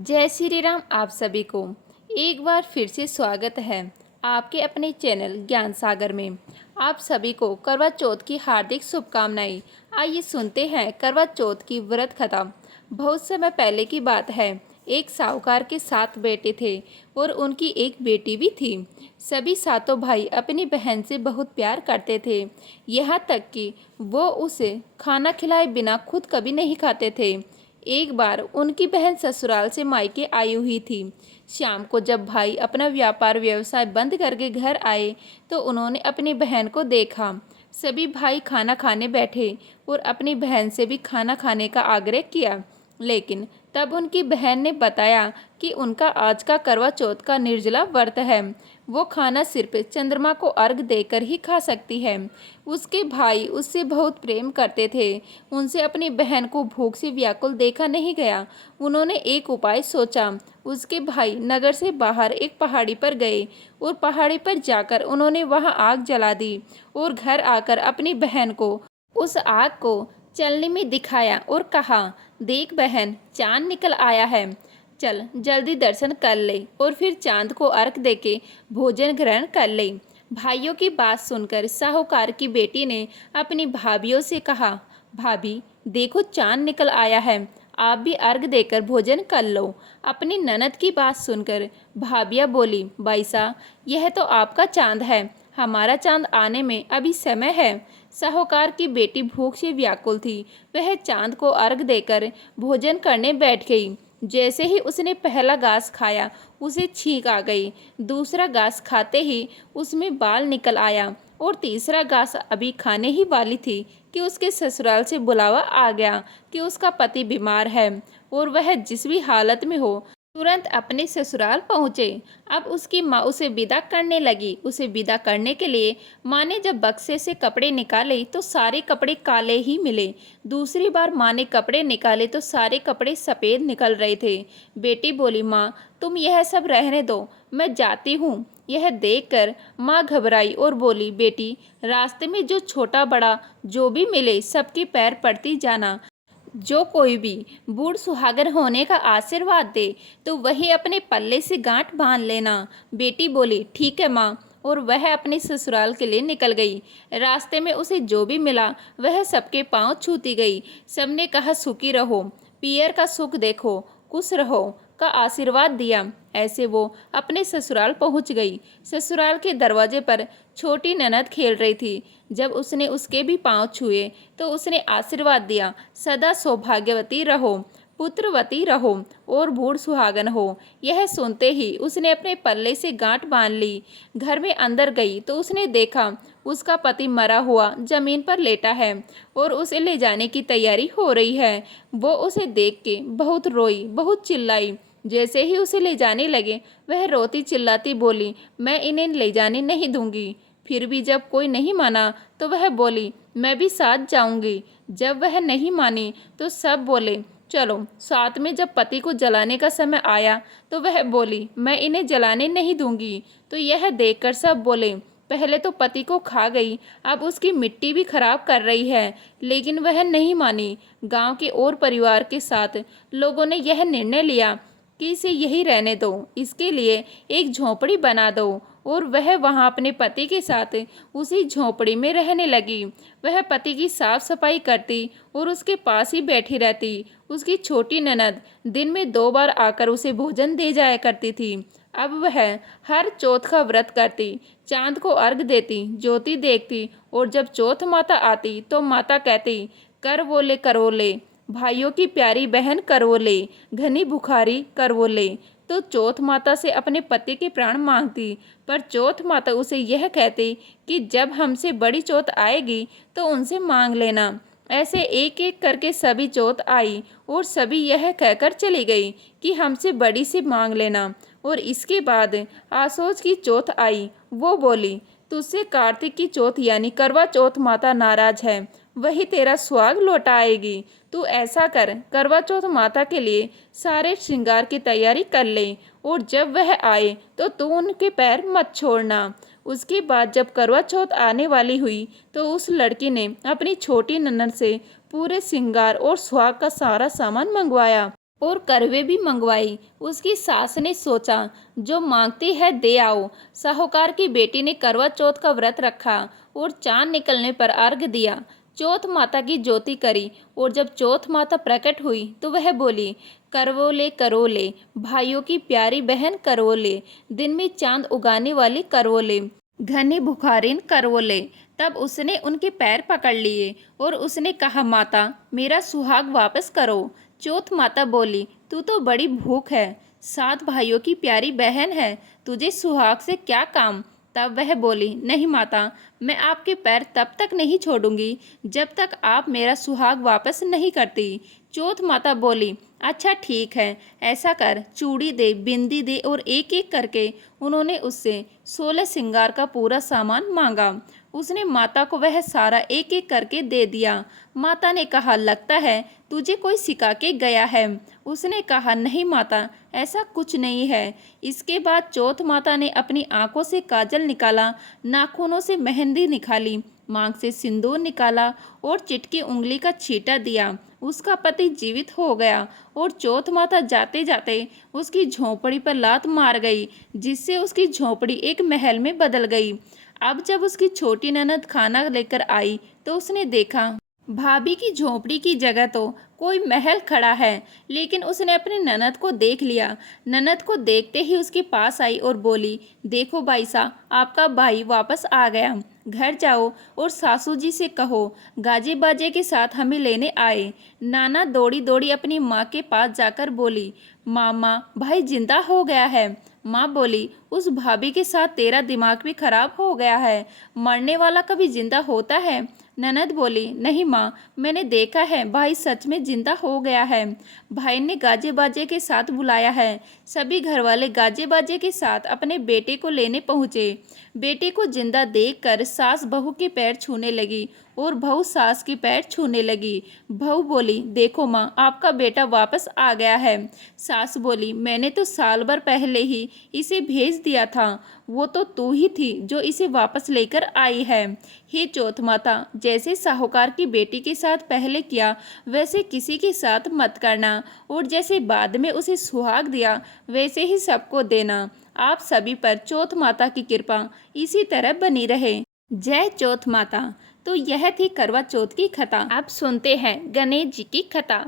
जय श्री राम। आप सभी को एक बार फिर से स्वागत है आपके अपने चैनल ज्ञान सागर में। आप सभी को करवा चौथ की हार्दिक शुभकामनाएं। आइए सुनते हैं करवा चौथ की व्रत कथा। बहुत समय पहले की बात है। एक साहूकार के 7 बेटे थे और उनकी एक बेटी भी थी। सभी सातों भाई अपनी बहन से बहुत प्यार करते थे, यहाँ तक कि वो उसे खाना खिलाए बिना खुद कभी नहीं खाते थे। एक बार उनकी बहन ससुराल से मायके आई हुई थी। शाम को जब भाई अपना व्यापार व्यवसाय बंद करके घर आए तो उन्होंने अपनी बहन को देखा। सभी भाई खाना खाने बैठे और अपनी बहन से भी खाना खाने का आग्रह किया, लेकिन तब उनकी बहन ने बताया कि उनका आज का करवा चौथ का निर्जला व्रत है। वो खाना सिर्फ चंद्रमा को अर्घ देकर ही खा सकती है। उसके भाई उससे बहुत प्रेम करते थे। उनसे अपनी बहन को भूख से व्याकुल देखा नहीं गया। उन्होंने एक उपाय सोचा। उसके भाई नगर से बाहर एक पहाड़ी पर गए और पहाड़ी पर जाकर उन्होंने वहां आग जला दी और घर आकर अपनी बहन को उस आग को चलने में दिखाया और कहा, देख बहन, चांद निकल आया है। चल जल्दी दर्शन कर ले और फिर चांद को अर्घ देके भोजन ग्रहण कर ले। भाइयों की बात सुनकर साहूकार की बेटी ने अपनी भाभियों से कहा, भाभी देखो चांद निकल आया है, आप भी अर्घ देकर भोजन कर लो। अपनी ननद की बात सुनकर भाभियाँ बोली, बाईसा यह तो आपका चांद है, हमारा चांद आने में अभी समय है। साहूकार की बेटी भूख से व्याकुल थी। वह चांद को अर्घ देकर भोजन करने बैठ गई। जैसे ही उसने पहला घास खाया उसे छींक आ गई। दूसरा घास खाते ही उसमें बाल निकल आया और तीसरा घास अभी खाने ही वाली थी कि उसके ससुराल से बुलावा आ गया कि उसका पति बीमार है और वह जिस भी हालत में हो तुरंत अपने ससुराल पहुँचे। अब उसकी माँ उसे विदा करने लगी। उसे विदा करने के लिए माँ ने जब बक्से से कपड़े निकाले तो सारे कपड़े काले ही मिले। दूसरी बार माँ ने कपड़े निकाले तो सारे कपड़े सफ़ेद निकल रहे थे। बेटी बोली, माँ तुम यह सब रहने दो, मैं जाती हूँ। यह देखकर माँ घबराई और बोली, बेटी रास्ते में जो छोटा बड़ा जो भी मिले सबके पैर पड़ती जाना। जो कोई भी बूढ़ सुहागन होने का आशीर्वाद दे तो वही अपने पल्ले से गांठ बांध लेना। बेटी बोली, ठीक है माँ, और वह अपने ससुराल के लिए निकल गई। रास्ते में उसे जो भी मिला वह सबके पांव छूती गई। सबने कहा, सुखी रहो, पियर का सुख देखो, खुश रहो का आशीर्वाद दिया। ऐसे वो अपने ससुराल पहुंच गई। ससुराल के दरवाजे पर छोटी ननद खेल रही थी। जब उसने उसके भी पांव छुए तो उसने आशीर्वाद दिया, सदा सौभाग्यवती रहो, पुत्रवती रहो और बूढ़ सुहागन हो। यह सुनते ही उसने अपने पल्ले से गांठ बांध ली। घर में अंदर गई तो उसने देखा उसका पति मरा हुआ जमीन पर लेटा है और उसे ले जाने की तैयारी हो रही है। वो उसे देख के बहुत रोई, बहुत चिल्लाई। जैसे ही उसे ले जाने लगे वह रोती चिल्लाती बोली, मैं इन्हें ले जाने नहीं दूंगी। फिर भी जब कोई नहीं माना तो वह बोली, मैं भी साथ जाऊंगी। जब वह नहीं मानी तो सब बोले, चलो साथ में। जब पति को जलाने का समय आया तो वह बोली, मैं इन्हें जलाने नहीं दूंगी। तो यह देखकर सब बोले, पहले तो पति को खा गई, अब उसकी मिट्टी भी खराब कर रही है। लेकिन वह नहीं मानी। गांव के और परिवार के साथ लोगों ने यह निर्णय लिया कि इसे यही रहने दो, इसके लिए एक झोंपड़ी बना दो। और वह वहां अपने पति के साथ उसी झोंपड़ी में रहने लगी। वह पति की साफ सफाई करती और उसके पास ही बैठी रहती। उसकी छोटी ननद दिन में 2 बार आकर उसे भोजन दे जाया करती थी। अब वह हर चौथ का व्रत करती, चांद को अर्घ देती, ज्योति देखती और जब चौथ माता आती तो माता कहती, करवोले करवोले, भाइयों की प्यारी बहन करवोले, घनी बुखारी करवोले। तो चौथ माता से अपने पति के प्राण मांगती, पर चौथ माता उसे यह कहती कि जब हमसे बड़ी चौथ आएगी तो उनसे मांग लेना। ऐसे एक एक करके सभी चौथ आई और सभी यह कहकर चली गई कि हमसे बड़ी से मांग लेना। और इसके बाद आसोज की चौथ आई। वो बोली, तुझसे कार्तिक की चौथ यानी करवा चौथ माता नाराज है, वही तेरा सुहाग लौटाएगी। तू ऐसा कर, करवा चौथ माता के लिए सारे श्रृंगार की तैयारी कर ले और जब वह आए तो तू उनके पैर मत छोड़ना। उसके बाद जब करवा चौथ आने वाली हुई तो उस लड़की ने अपनी छोटी ननद से पूरे श्रृंगार और सुहाग का सारा सामान मंगवाया। और करवे भी मंगवाई। उसकी सास ने सोचा, जो मांगती है दे आओ। साहूकार की बेटी ने करवा चौथ का व्रत रखा और चांद निकलने पर अर्घ दिया। चौथ माता की ज्योति करी और जब चौथ माता प्रकट हुई तो वह बोली, करवोले भाइयों की प्यारी बहन करवोले, दिन में चांद उगाने वाली करवोले, घनी बुखारिन करवोले। तब उसने उनके पैर पकड़ लिए और उसने कहा, माता मेरा सुहाग वापस करो। चौथ माता बोली, तू तो बड़ी भूख है, 7 भाइयों की प्यारी बहन है, तुझे सुहाग से क्या काम। तब वह बोली, नहीं माता, मैं आपके पैर तब तक नहीं छोड़ूंगी जब तक आप मेरा सुहाग वापस नहीं करती। चौथ माता बोली, अच्छा ठीक है, ऐसा कर, चूड़ी दे, बिंदी दे। और एक एक करके उन्होंने उससे 16 श्रृंगार का पूरा सामान मांगा। उसने माता को वह सारा एक एक करके दे दिया। माता ने कहा, लगता है तुझे कोई सिखा के गया है। उसने कहा, नहीं माता, ऐसा कुछ नहीं है। इसके बाद चौथ माता ने अपनी आंखों से काजल निकाला, नाखूनों से मेहंदी निकाली, मांग से सिंदूर निकाला और चिटकी उंगली का छींटा दिया। उसका पति जीवित हो गया और चौथ माता जाते जाते उसकी झोंपड़ी पर लात मार गई, जिससे उसकी झोंपड़ी एक महल में बदल गई। अब जब उसकी छोटी ननद खाना लेकर आई तो उसने देखा, भाभी की झोंपड़ी की जगह तो कोई महल खड़ा है। लेकिन उसने अपने ननद को देख लिया। ननद को देखते ही उसके पास आई और बोली, देखो भाई साहब, आपका भाई वापस आ गया। घर जाओ और सासू जी से कहो गाजे बाजे के साथ हमें लेने आए। नाना दौड़ी दौड़ी अपनी माँ के पास जाकर बोली, मामा भाई जिंदा हो गया है। माँ बोली, उस भाभी के साथ तेरा दिमाग भी खराब हो गया है, मरने वाला कभी जिंदा होता है। ननद बोली, नहीं माँ, मैंने देखा है, भाई सच में जिंदा हो गया है। भाई ने गाजे बाजे के साथ बुलाया है। सभी घरवाले गाजे बाजे के साथ अपने बेटे को लेने पहुँचे। बेटे को जिंदा देखकर सास बहू के पैर छूने लगी और बहू सास के पैर छूने लगी। बहू बोली, देखो माँ, आपका बेटा वापस आ गया है। सास बोली, मैंने तो साल भर पहले ही इसे भेज दिया था, वो तो तू ही थी जो इसे वापस लेकर आई है। हे चौथ माता, जैसे साहूकार की बेटी के साथ पहले किया वैसे किसी के साथ मत करना, और जैसे बाद में उसे सुहाग दिया वैसे ही सबको देना। आप सभी पर चौथ माता की कृपा इसी तरह बनी रहे। जय चौथ माता। तो यह थी करवा चौथ की कथा। अब सुनते हैं गणेश जी की कथा।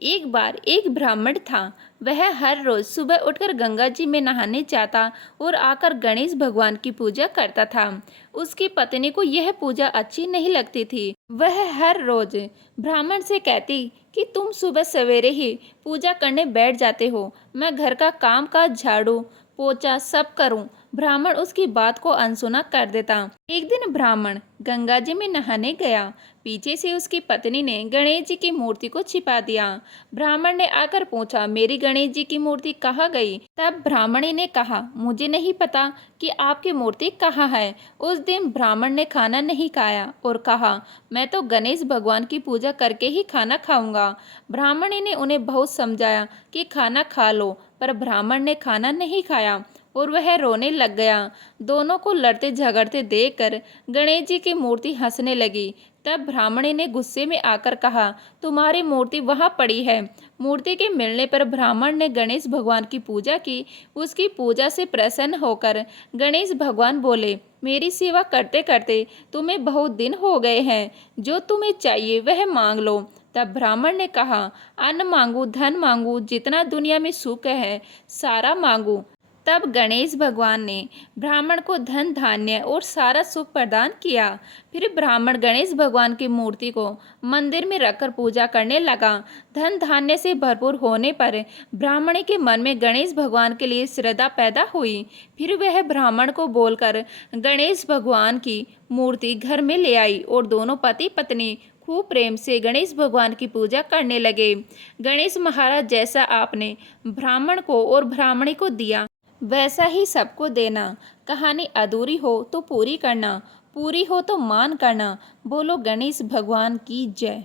एक बार एक ब्राह्मण था। वह हर रोज सुबह उठकर गंगा जी में नहाने जाता और आकर गणेश भगवान की पूजा करता था। उसकी पत्नी को यह पूजा अच्छी नहीं लगती थी। वह हर रोज ब्राह्मण से कहती कि तुम सुबह सवेरे ही पूजा करने बैठ जाते हो, मैं घर का काम काज, झाड़ू पोछा सब करूं। ब्राह्मण उसकी बात को अनसुना कर देता। एक दिन ब्राह्मण गंगा जी में नहाने गया। पीछे से उसकी पत्नी ने गणेश जी की मूर्ति को छिपा दिया। ब्राह्मण ने आकर पूछा, मेरी गणेश जी की मूर्ति कहाँ गई। तब ब्राह्मणी ने कहा, मुझे नहीं पता कि आपकी मूर्ति कहाँ है। उस दिन ब्राह्मण ने खाना नहीं खाया और कहा, मैं तो गणेश भगवान की पूजा करके ही खाना खाऊंगा। ब्राह्मणी ने उन्हें बहुत समझाया कि खाना खा लो, पर ब्राह्मण ने खाना नहीं खाया और वह रोने लग गया। दोनों को लड़ते झगड़ते देखकर गणेश जी की मूर्ति हंसने लगी। तब ब्राह्मणी ने गुस्से में आकर कहा, तुम्हारी मूर्ति वहाँ पड़ी है। मूर्ति के मिलने पर ब्राह्मण ने गणेश भगवान की पूजा की। उसकी पूजा से प्रसन्न होकर गणेश भगवान बोले, मेरी सेवा करते करते तुम्हें बहुत दिन हो गए हैं, जो तुम्हें चाहिए वह मांग लो। तब ब्राह्मण ने कहा, अन्न मांगू, धन मांगू, जितना दुनिया में सुख है सारा मांगू। तब गणेश भगवान ने ब्राह्मण को धन धान्य और सारा सुख प्रदान किया। फिर ब्राह्मण गणेश भगवान की मूर्ति को मंदिर में रखकर पूजा करने लगा। धन धान्य से भरपूर होने पर ब्राह्मण के मन में गणेश भगवान के लिए श्रद्धा पैदा हुई। फिर वह ब्राह्मण को बोलकर गणेश भगवान की मूर्ति घर में ले आई और दोनों पति पत्नी खूब प्रेम से गणेश भगवान की पूजा करने लगे। गणेश महाराज, जैसा आपने ब्राह्मण को और ब्राह्मणी को दिया वैसा ही सबको देना। कहानी अधूरी हो तो पूरी करना, पूरी हो तो मान करना। बोलो गणेश भगवान की जय।